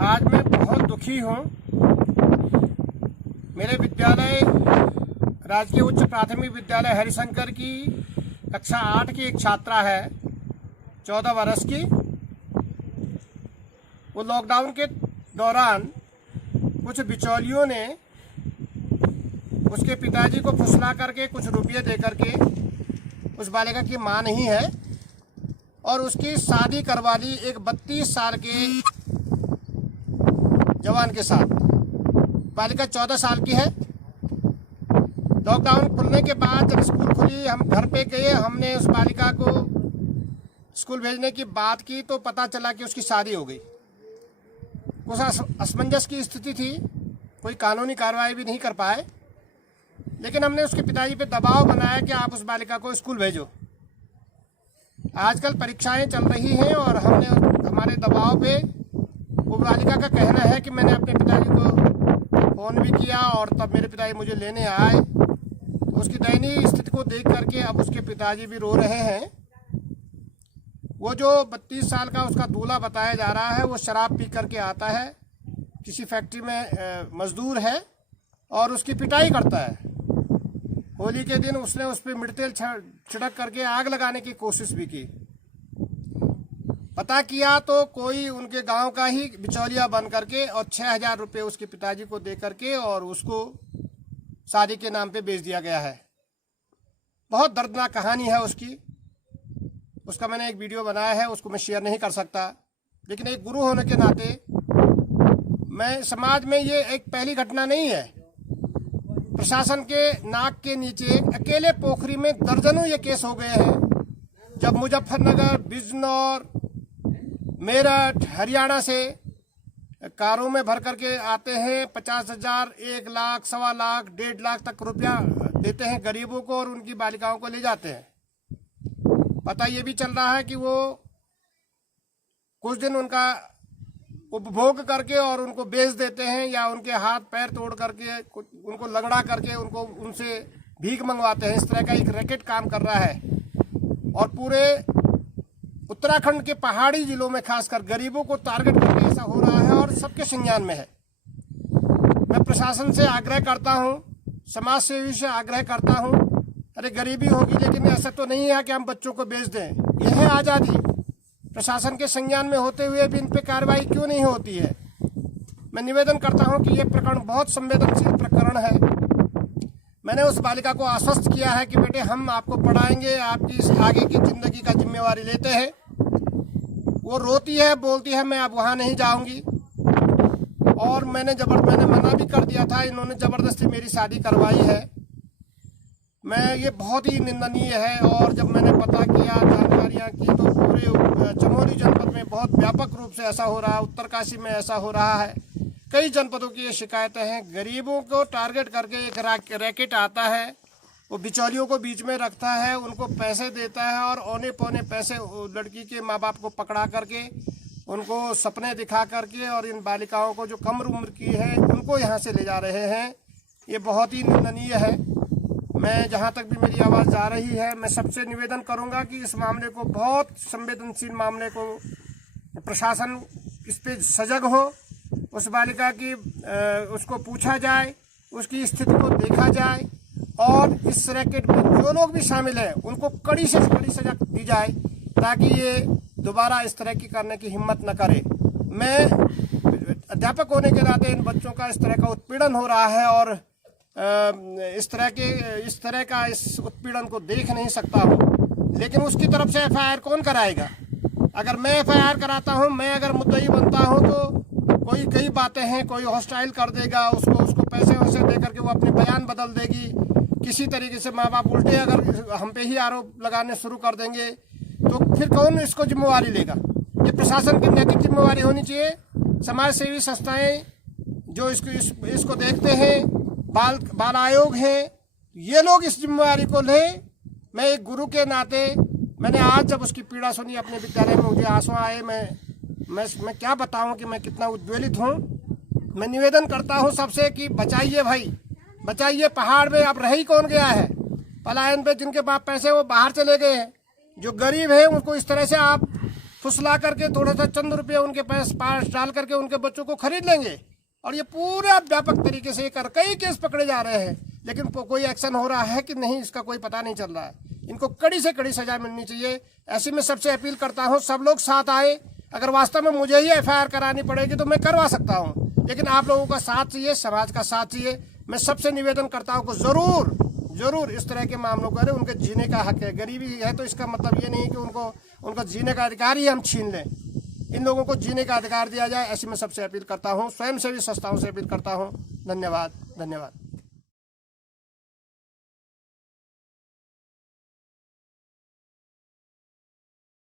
आज मैं बहुत दुखी हूँ। मेरे विद्यालय राजकीय उच्च प्राथमिक विद्यालय हरिशंकर की कक्षा 8 की एक छात्रा है, 14 वर्ष की। वो लॉकडाउन के दौरान कुछ बिचौलियों ने उसके पिताजी को फुसला करके कुछ रुपये दे करके, उस बालिका की मां नहीं है, और उसकी शादी करवा ली एक 32 साल के जवान के साथ। बालिका 14 साल की है। लॉकडाउन खुलने के बाद जब स्कूल खुली, हम घर पे गए, हमने उस बालिका को स्कूल भेजने की बात की तो पता चला कि उसकी शादी हो गई। उस असमंजस की स्थिति थी, कोई कानूनी कार्रवाई भी नहीं कर पाए, लेकिन हमने उसके पिताजी पे दबाव बनाया कि आप उस बालिका को स्कूल भेजो। आजकल परीक्षाएं चल रही हैं और हमने हमारे दबाव पे, वो बालिका का कहना है कि मैंने अपने पिताजी को फ़ोन भी किया और तब मेरे पिताजी मुझे लेने आए। तो उसकी दयनीय स्थिति को देख करके अब उसके पिताजी भी रो रहे हैं। वो जो 32 साल का उसका दूल्हा बताया जा रहा है, वो शराब पी करके आता है, किसी फैक्ट्री में मजदूर है और उसकी पिटाई करता है। होली के दिन उसने उस पर मिर्च छिड़क करके आग लगाने की कोशिश भी की। पता किया तो कोई उनके गांव का ही बिचौलिया बन करके और 6,000 रुपये उसके पिताजी को दे करके और उसको शादी के नाम पे बेच दिया गया है। बहुत दर्दनाक कहानी है उसकी। उसका मैंने एक वीडियो बनाया है, उसको मैं शेयर नहीं कर सकता, लेकिन एक गुरु होने के नाते मैं, समाज में ये एक पहली घटना नहीं है। प्रशासन के नाक के नीचे अकेले पोखरी में दर्जनों ये केस हो गए हैं। जब मुजफ्फरनगर, बिजनौर, मेरठ, हरियाणा से कारों में भर करके आते हैं, 50,000, 1 लाख, 1.25 लाख, 1.5 लाख तक रुपया देते हैं गरीबों को और उनकी बालिकाओं को ले जाते हैं। पता ये भी चल रहा है कि वो कुछ दिन उनका उपभोग करके और उनको बेच देते हैं या उनके हाथ पैर तोड़ करके, उनको लगड़ा करके उनको उनसे भीख मंगवाते हैं। इस तरह का एक रैकेट काम कर रहा है और पूरे उत्तराखंड के पहाड़ी जिलों में खासकर गरीबों को टारगेट करके ऐसा हो रहा है और सबके संज्ञान में है। मैं प्रशासन से आग्रह करता हूँ, समाज सेवी से आग्रह करता हूँ, अरे गरीबी होगी लेकिन ऐसा तो नहीं है कि हम बच्चों को बेच दें। यह है आज़ादी। प्रशासन के संज्ञान में होते हुए भी इन पे कार्रवाई क्यों नहीं होती है? मैं निवेदन करता हूं कि ये प्रकरण बहुत संवेदनशील प्रकरण है। मैंने उस बालिका को आश्वस्त किया है कि बेटे हम आपको पढ़ाएंगे, आपकी इस आगे की ज़िंदगी का जिम्मेवारी लेते हैं। वो रोती है, बोलती है मैं अब वहाँ नहीं जाऊँगी, और मैंने मना भी कर दिया था। इन्होंने ज़बरदस्ती मेरी शादी करवाई है। ये बहुत ही निंदनीय है। और जब मैंने पता किया, जानकारियाँ की, तो पूरे चमोली जनपद में बहुत व्यापक रूप से ऐसा हो रहा है, उत्तरकाशी में ऐसा हो रहा है। कई जनपदों की ये शिकायतें हैं। गरीबों को टारगेट करके एक रैकेट आता है, वो बिचौलियों को बीच में रखता है, उनको पैसे देता है और औने पौने पैसे लड़की के माँ बाप को पकड़ा करके, उनको सपने दिखा करके और इन बालिकाओं को जो कम उम्र की है उनको यहाँ से ले जा रहे हैं। ये बहुत ही निंदनीय है। मैं जहाँ तक भी मेरी आवाज़ जा रही है, मैं सबसे निवेदन करूँगा कि इस मामले को, बहुत संवेदनशील मामले को, प्रशासन इस पे सजग हो। उस बालिका की उसको पूछा जाए, उसकी स्थिति को देखा जाए और इस रैकेट में जो लोग भी शामिल हैं उनको कड़ी से कड़ी सजा दी जाए ताकि ये दोबारा इस तरह की करने की हिम्मत न करे। मैं अध्यापक होने के नाते इन बच्चों का इस तरह का उत्पीड़न हो रहा है और इस तरह का इस उत्पीड़न को देख नहीं सकता हूँ। लेकिन उसकी तरफ से FIR कौन कराएगा? अगर मैं FIR कराता हूँ, मैं अगर मुद्दई बनता हूँ, तो कई बातें हैं, कोई हॉस्टाइल कर देगा, उसको पैसे वैसे दे करके वो अपने बयान बदल देगी। किसी तरीके से माँ बाप उल्टे अगर हम पे ही आरोप लगाने शुरू कर देंगे तो फिर कौन इसको जिम्मेवारी लेगा? ये प्रशासन की नैतिक जिम्मेवारी होनी चाहिए। समाज सेवी संस्थाएं जो इसको देखते हैं, बाल आयोग है, ये लोग इस जिम्मेवारी को लें। मैं एक गुरु के नाते, मैंने आज जब उसकी पीड़ा सुनी अपने विद्यालय में, मुझे आंसू आए। मैं क्या बताऊं कि मैं कितना उद्वेलित हूं। मैं निवेदन करता हूं सबसे कि बचाइए भाई, बचाइए। पहाड़ में अब रह ही कौन गया है? पलायन पे जिनके पास पैसे वो बाहर चले गए हैं। जो गरीब है उनको इस तरह से आप फुसला करके थोड़ा सा चंद रुपये उनके पास डाल करके उनके बच्चों को खरीद लेंगे। और ये पूरा व्यापक तरीके से कर कई केस पकड़े जा रहे हैं, लेकिन कोई एक्शन हो रहा है कि नहीं इसका कोई पता नहीं चल रहा है। इनको कड़ी से कड़ी सजा मिलनी चाहिए। ऐसी मैं सबसे अपील करता हूँ, सब लोग साथ आए। अगर वास्तव में मुझे ही FIR करानी पड़ेगी तो मैं करवा सकता हूँ, लेकिन आप लोगों का साथ चाहिए, समाज का साथ चाहिए। मैं सबसे निवेदन करता हूँ कि जरूर इस तरह के मामलों को, उनके जीने का हक है। गरीबी है तो इसका मतलब ये नहीं कि उनका जीने का अधिकार ही हम छीन लें। इन लोगों को जीने का अधिकार दिया जाए, ऐसी मैं सबसे अपील करता हूँ। स्वयंसेवी संस्थाओं से अपील करता हूँ। धन्यवाद।